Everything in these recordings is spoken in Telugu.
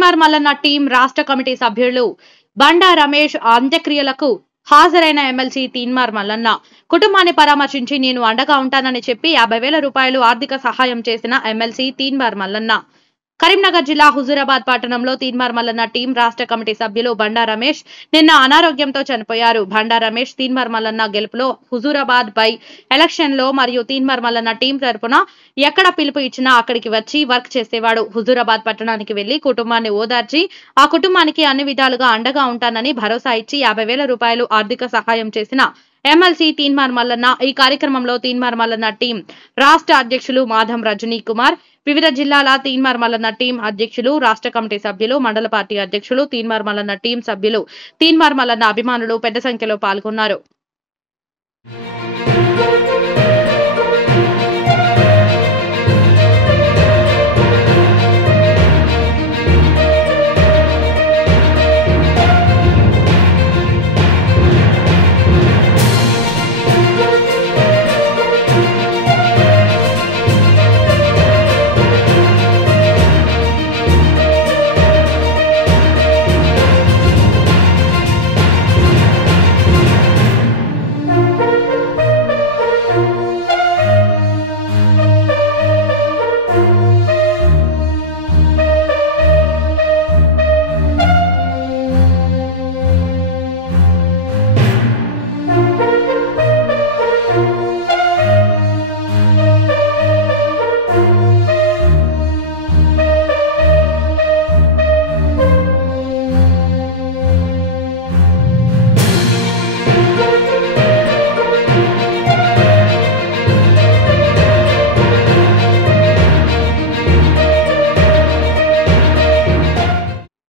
తీన్మార్ మల్లన్న టీం రాష్ట్ర కమిటీ సభ్యులు బండా రమేష్ అంత్యక్రియలకు హాజరైన ఎమ్మెల్సీ తీన్మార్ మల్లన్న కుటుంబాన్ని పరామర్శించి నేను అండగా ఉంటానని చెప్పి 50,000 రూపాయలు ఆర్థిక సహాయం చేసిన ఎమ్మెల్సీ తీన్మార్ మల్లన్న. కరీంనగర్ జిల్లా హుజూరాబాద్ పట్టణంలో తీన్మార్ మల్లన్న టీం రాష్ట్ర కమిటీ సభ్యులు బండా రమేష్ నిన్న అనారోగ్యంతో చనిపోయారు. బండా రమేష్ తీన్మార్ మల్లన్న గెలుపులో హుజూరాబాద్ బై ఎలక్షన్ లో మరియు తీన్మార్ మల్లన్న టీం తరపున ఎక్కడ పిలుపు ఇచ్చినా అక్కడికి వచ్చి వర్క్ చేసేవాడు. హుజూరాబాద్ పట్టణానికి వెళ్లి కుటుంబాన్ని ఓదార్చి ఆ కుటుంబానికి అన్ని విధాలుగా అండగా ఉంటానని భరోసా ఇచ్చి 50,000 రూపాయలు ఆర్థిక సహాయం చేసిన ఎమ్మెల్సీ తీన్మార్ మల్లన్న. ఈ కార్యక్రమంలో తీన్మార్ మల్లన్న టీం రాష్ట్ర అధ్యక్షులు మాధం రజనీ కుమార్, వివిధ జిల్లాల తీన్మార్ మల్లన్న టీం అధ్యక్షులు, రాష్ట్ర కమిటీ సభ్యులు, మండల పార్టీ అధ్యక్షులు, తీన్మార్ మల్లన్న టీం సభ్యులు, తీన్మార్ మల్లన్న అభిమానులు పెద్ద సంఖ్యలో పాల్గొన్నారు.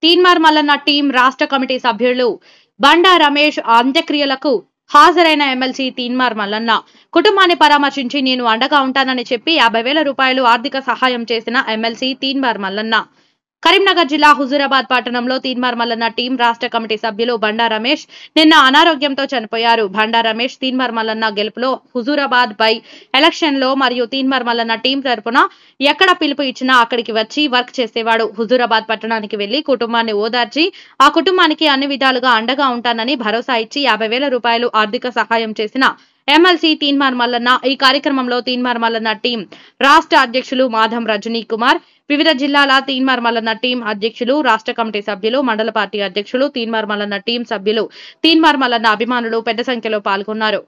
తీన్మార్ మల్లన్న టీం రాష్ట్ర కమిటీ సభ్యులు బండా రమేష్ అంత్యక్రియలకు హాజరైన ఎమ్మెల్సీ తీన్మార్ మల్లన్న కుటుంబాన్ని పరామర్శించి నేను అండగా ఉంటానని చెప్పి 50,000 రూపాయలు ఆర్థిక సహాయం చేసిన ఎమ్మెల్సీ తీన్మార్ మల్లన్న. కరీంనగర్ జిల్లా హుజూరాబాద్ పట్టణంలో తీన్మార్ మల్లన్న టీం రాష్ట్ర కమిటీ సభ్యులు బండా రమేష్ నిన్న అనారోగ్యంతో చనిపోయారు. బండా రమేష్ తీన్మార్ మల్లన్న గెలుపులో హుజూరాబాద్ బై ఎలక్షన్ లో మరియు తీన్మార్ మల్లన్న టీం తరపున ఎక్కడ పిలుపు ఇచ్చినా అక్కడికి వచ్చి వర్క్ చేసేవాడు. హుజూరాబాద్ పట్టణానికి వెళ్లి కుటుంబాన్ని ఓదార్చి ఆ కుటుంబానికి అన్ని విధాలుగా అండగా ఉంటానని భరోసా ఇచ్చి 50,000 రూపాయలు ఆర్థిక సహాయం చేసిన ఎమ్మెల్సీ తీన్మార్ మల్లన్న. ఈ కార్యక్రమంలో తీన్మార్ మల్లన్న టీం రాష్ట్ర అధ్యక్షులు మాధం రజనీ కుమార్, వివిధ జిల్లాల తీన్మార్ మల్లన్న టీం అధ్యక్షులు, రాష్ట్ర కమిటీ సభ్యులు, మండల పార్టీ అధ్యక్షులు, తీన్మార్ మల్లన్న టీం సభ్యులు, తీన్మార్ మల్లన్న అభిమానులు పెద్ద సంఖ్యలో పాల్గొన్నారు.